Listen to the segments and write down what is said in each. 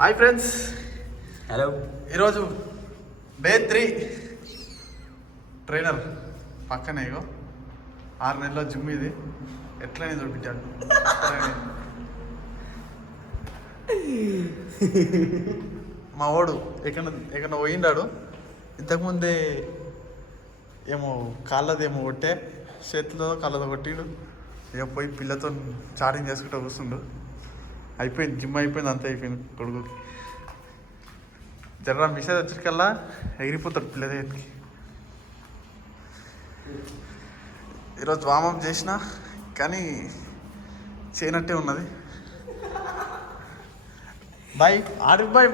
Hi friends, hello. ఈరోజు day 3 trainer పక్కనే ఇగో 6 నెలల జిమ్ ఇది ఎట్లనే చూపించాడు. మా వాడు ఎక్కడ పోయిండాడు. ఇంతకుముందే ఏమో కాళ్ళదేమో కొట్టే చేతిలో కాళ్ళతో కొట్టిండు. ఇక పోయి పిల్లతో చాటింగ్ చేసుకుంటూ కూర్చుండు. అయిపోయింది, జిమ్ అయిపోయింది, అంతే అయిపోయింది. కొడుకుకి జర మెసేజ్ వచ్చేకల్లా ఎగిరిపోతాడు పిల్ల దగ్గరికి. ఈరోజు వామప్ చేసిన కానీ చేయనట్టే ఉన్నది. బాయ్ ఆడికి బాయ్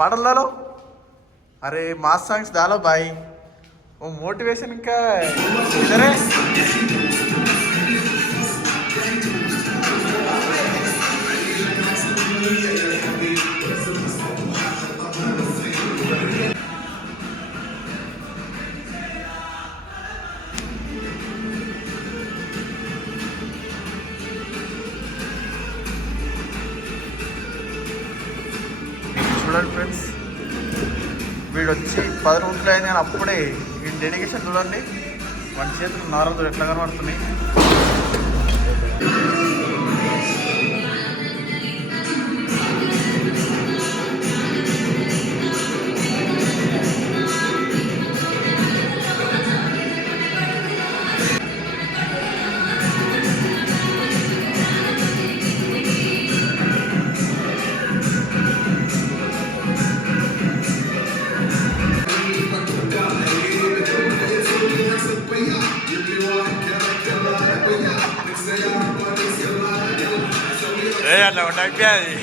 పాటలలో అరే మాస్ సాంగ్స్ దాలో బాయ్ ఓ మోటివేషన్ ఇంకా ఇదరే. చూడండి ఫ్రెండ్స్, వీడు వచ్చి 10 రోజులు అయింది కానీ అప్పుడే వీడి డెడికేషన్ చూడండి. మన చేతులు నారదులు ఎట్లా కనబడుతున్నాయి. అట్లా ఉండకపోయి అది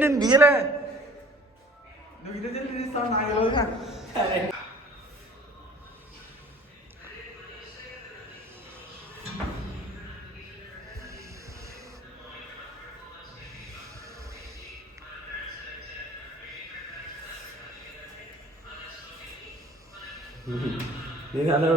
నేను దియలే. నువ్వు ఇదే తీస్తావు నాకు తెలియదుగా. నీకు అందరూ